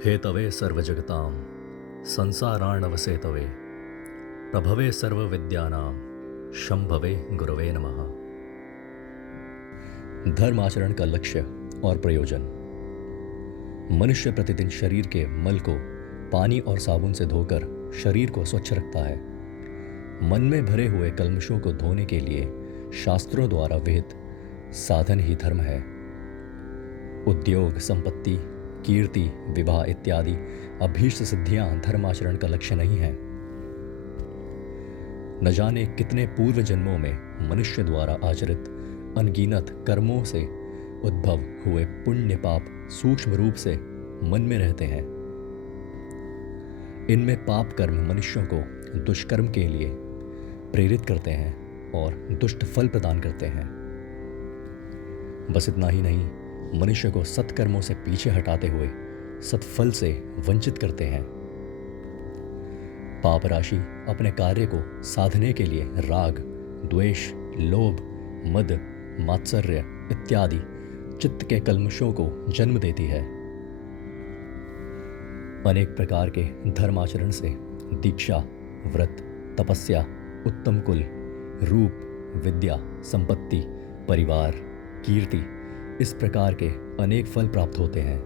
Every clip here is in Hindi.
हेतवे सर्वजगतां संसारार्णवसेतवे प्रभवे सर्वविद्यानां शंभवे गुरवे नमः। धर्म आचरण का लक्ष्य और प्रयोजन। मनुष्य प्रतिदिन शरीर के मल को पानी और साबुन से धोकर शरीर को स्वच्छ रखता है। मन में भरे हुए कल्मशों को धोने के लिए शास्त्रों द्वारा विहित साधन ही धर्म है। उद्योग, संपत्ति, कीर्ति, विवाह इत्यादि अभीष्ट सिद्धियां धर्माचरण का लक्ष्य नहीं है। न जाने कितने पूर्व जन्मों में मनुष्य द्वारा आचरित अनगिनत कर्मों से उद्भव हुए पुण्य पाप सूक्ष्म रूप से मन में रहते हैं। इनमें पाप कर्म मनुष्यों को दुष्कर्म के लिए प्रेरित करते हैं और दुष्ट फल प्रदान करते हैं। बस इतना ही नहीं, मनुष्य को सत्कर्मों से पीछे हटाते हुए सत्फल से वंचित करते हैं। पाप राशि अपने कार्य को साधने के लिए राग, द्वेष, लोभ, मद, मात्सर्य इत्यादि चित्त के कल्मशों को जन्म देती है। अनेक प्रकार के धर्माचरण से दीक्षा, व्रत, तपस्या, उत्तम कुल, रूप, विद्या, संपत्ति, परिवार, कीर्ति इस प्रकार के अनेक फल प्राप्त होते हैं।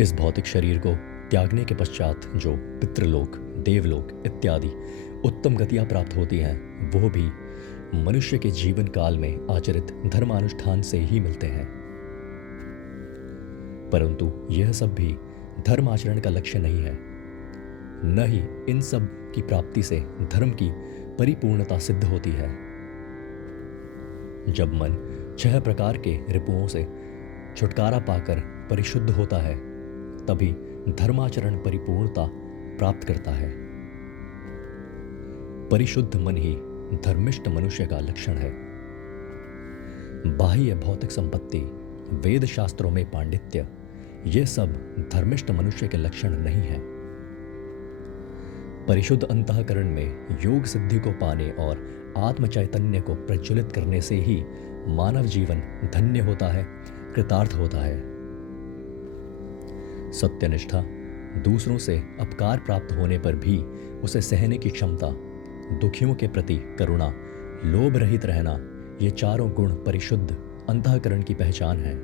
इस भौतिक शरीर को त्यागने के पश्चात जो पितृलोक, देवलोक इत्यादि उत्तम गतियां प्राप्त होती हैं, वो भी मनुष्य के जीवन काल में आचरित धर्मानुष्ठान से ही मिलते हैं। परंतु यह सब भी धर्म आचरण का लक्ष्य नहीं है। न ही इन सब की प्राप्ति से धर्म की परिपूर्णता सिद्ध होती है। जब मन 6 प्रकार के रिपुओं से छुटकारा पाकर परिशुद्ध होता है, तभी धर्माचरण परिपूर्णता प्राप्त करता है। परिशुद्ध मन ही धर्मिष्ठ मनुष्य का लक्षण है। बाह्य भौतिक संपत्ति, वेद शास्त्रों में पांडित्य, ये सब धर्मिष्ठ मनुष्य के लक्षण नहीं है। परिशुद्ध अंतःकरण में योग सिद्धि को पाने और आत्म चैतन्य को प्रज्वलित करने से ही मानव जीवन धन्य होता है, कृतार्थ होता है। सत्यनिष्ठा, दूसरों से अपकार प्राप्त होने पर भी उसे सहने की क्षमता, दुखियों के प्रति करुणा, लोभ रहित रहना, ये चारों गुण परिशुद्ध अंतःकरण की पहचान है।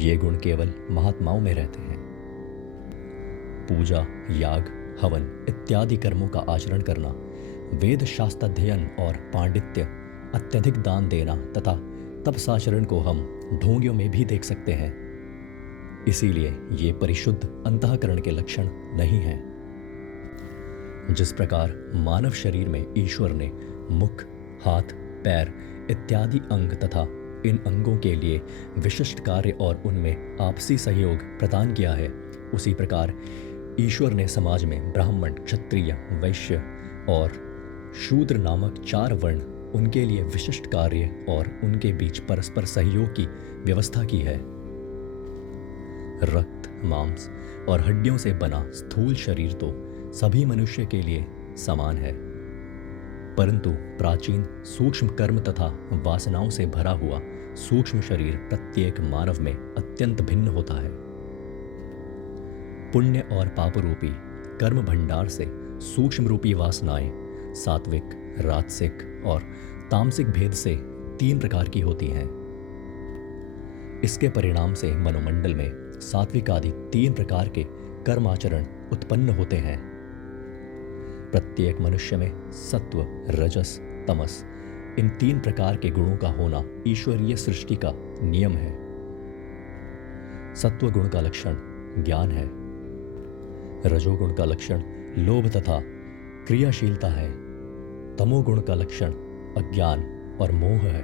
ये गुण केवल महात्माओं में रहते हैं। पूजा, याग, हवन इत्यादि कर्मों का आचरण करना, वेद शास्त्राध्ययन और पांडित्य, अत्यधिक दान देना तथा तपसाचरण को हम ढोंगियों में भी देख सकते हैं। इसीलिए ये परिशुद्ध अंतःकरण के लक्षण नहीं हैं। जिस प्रकार मानव शरीर में ईश्वर ने मुख, हाथ, पैर इत्यादि अंग तथा इन अंगों के लिए विशिष्ट कार्य और उनमें आपसी सहयोग प्रदान किया है, उसी प्रकार ईश्वर ने समाज में ब्राह्मण, क्षत्रिय, वैश्य और शूद्र नामक 4 वर्ण उनके लिए विशिष्ट कार्य और उनके बीच परस्पर सहयोग की व्यवस्था की है। रक्त, मांस और हड्डियों से बना स्थूल शरीर तो सभी मनुष्य के लिए समान है, परंतु प्राचीन सूक्ष्म कर्म तथा वासनाओं से भरा हुआ सूक्ष्म शरीर प्रत्येक मानव में अत्यंत भिन्न होता है। पुण्य और पाप रूपी कर्म भंडार से सूक्ष्म रूपी वासनाएं सात्विक, राजसिक और तामसिक भेद से 3 प्रकार की होती हैं। इसके परिणाम से मनोमंडल में सात्विक आदि 3 प्रकार के कर्माचरण उत्पन्न होते हैं। प्रत्येक मनुष्य में सत्व, रजस, तमस इन 3 प्रकार के गुणों का होना ईश्वरीय सृष्टि का नियम है। सत्व गुण का लक्षण ज्ञान है। रजोगुण का लक्षण लोभ तथा क्रियाशीलता है। तमोगुण का लक्षण अज्ञान और मोह है।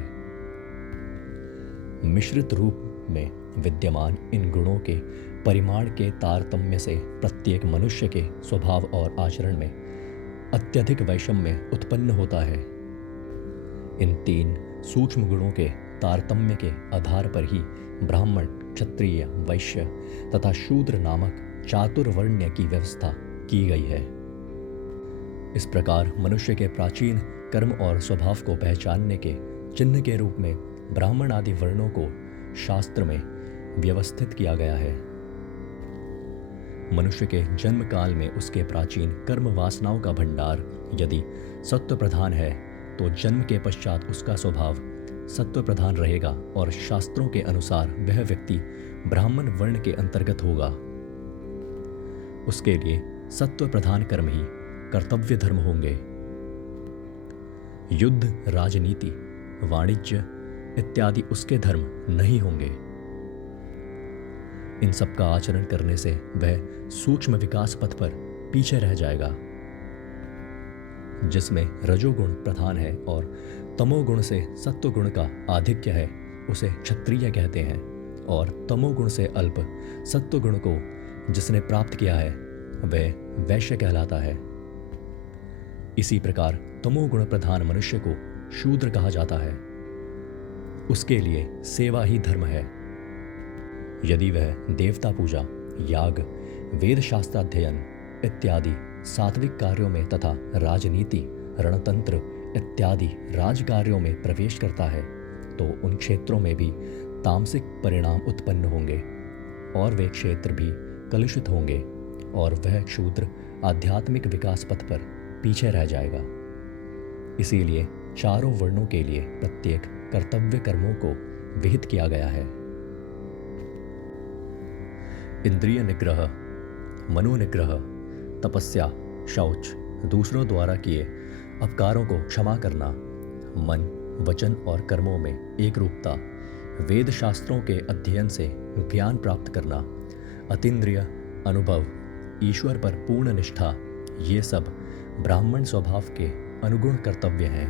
मिश्रित रूप में विद्यमान इन गुणों के परिमाण के तारतम्य से प्रत्येक मनुष्य के स्वभाव और आचरण में अत्यधिक वैषम्य उत्पन्न होता है। इन 3 सूक्ष्म गुणों के तारतम्य के आधार पर ही ब्राह्मण, क्षत्रिय, वैश्य तथा शूद्र नामक चातुर्वर्ण्य की व्यवस्था की गई है। इस प्रकार मनुष्य के प्राचीन कर्म और स्वभाव को पहचानने के चिन्ह के रूप में ब्राह्मण आदि वर्णों को शास्त्र में व्यवस्थित किया गया है। मनुष्य के जन्म काल में उसके प्राचीन कर्म वासनाओं का भंडार यदि सत्व प्रधान है तो जन्म के पश्चात उसका स्वभाव सत्व प्रधान रहेगा और शास्त्रों के अनुसार वह व्यक्ति ब्राह्मण वर्ण के अंतर्गत होगा। उसके लिए सत्व प्रधान कर्म ही कर्तव्य धर्म होंगे। युद्ध, राजनीति, वाणिज्य इत्यादि उसके धर्म नहीं होंगे। इन सब का आचरण करने से वह सूक्ष्म विकास पथ पर पीछे रह जाएगा। जिसमें रजोगुण प्रधान है और तमोगुण से सत्वगुण का आधिक्य है उसे क्षत्रिय कहते हैं, और तमोगुण से अल्प सत्वगुण को जिसने प्राप्त किया है वह वैश्य कहलाता है। इसी प्रकार तमोगुण प्रधान मनुष्य को शूद्र कहा जाता है। उसके लिए सेवा ही धर्म है। यदि वह देवता पूजा, याग, वेद शास्त्राध्ययन इत्यादि सात्विक कार्यों में तथा राजनीति, रणतंत्र इत्यादि राजकार्यों में प्रवेश करता है तो उन क्षेत्रों में भी तामसिक परिणाम उत्पन्न होंगे और वे क्षेत्र भी कलुषित होंगे और वह शूद्र आध्यात्मिक विकास पथ पर पीछे रह जाएगा। इसीलिए चारों वर्णों के लिए प्रत्येक कर्तव्य कर्मों को विहित किया गया है। इंद्रिय निग्रह, मनोनिग्रह, तपस्या, शौच, दूसरों द्वारा किए अपकारों को क्षमा करना, मन, वचन और कर्मों में एक रूपता, वेद शास्त्रों के अध्ययन से ज्ञान प्राप्त करना, अतीन्द्रिय अनुभव, ईश्वर पर पूर्ण निष्ठा, ये सब ब्राह्मण स्वभाव के अनुगुण कर्तव्य हैं।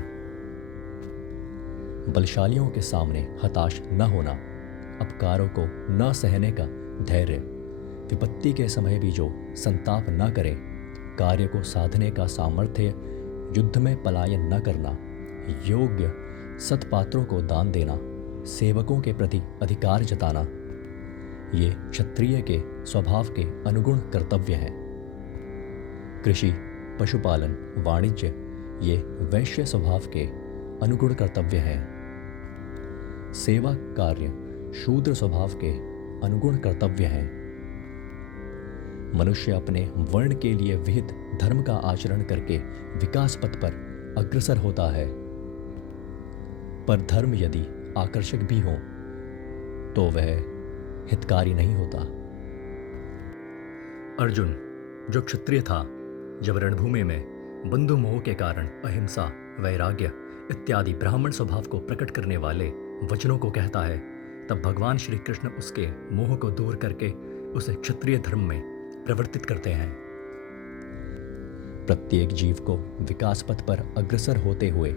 बलशालियों के सामने हताश न होना, अपकारों को न सहने का धैर्य, विपत्ति के समय भी जो संताप न करे, कार्य को साधने का सामर्थ्य, युद्ध में पलायन न करना, योग्य सत्पात्रों को दान देना, सेवकों के प्रति अधिकार जताना, ये क्षत्रिय के स्वभाव के अनुगुण कर्तव्य हैं। कृषि, पशुपालन, वाणिज्य ये वैश्य स्वभाव के अनुगुण कर्तव्य हैं। सेवा कार्य शूद्र स्वभाव के अनुगुण कर्तव्य हैं। मनुष्य अपने वर्ण के लिए विहित धर्म का आचरण करके विकास पथ पर अग्रसर होता है, पर धर्म यदि आकर्षक भी हो तो वह हितकारी नहीं होता। अर्जुन जो क्षत्रिय था, जब रणभूमि में बंधु मोह के कारण अहिंसा, वैराग्य इत्यादि ब्राह्मण स्वभाव को प्रकट करने वाले वचनों को कहता है, तब भगवान श्री कृष्ण उसके मोह को दूर करके उसे क्षत्रिय धर्म में प्रवर्तित करते हैं। प्रत्येक जीव को विकास पथ पर अग्रसर होते हुए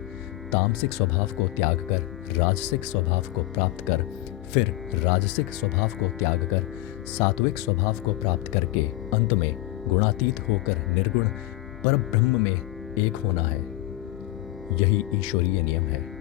तामसिक स्वभाव को त्याग कर राजसिक स्वभाव को प्राप्त कर, फिर राजसिक स्वभाव को त्याग कर सात्विक स्वभाव को प्राप्त करके अंत में गुणातीत होकर निर्गुण परब्रह्म में एक होना है। यही ईश्वरीय नियम है।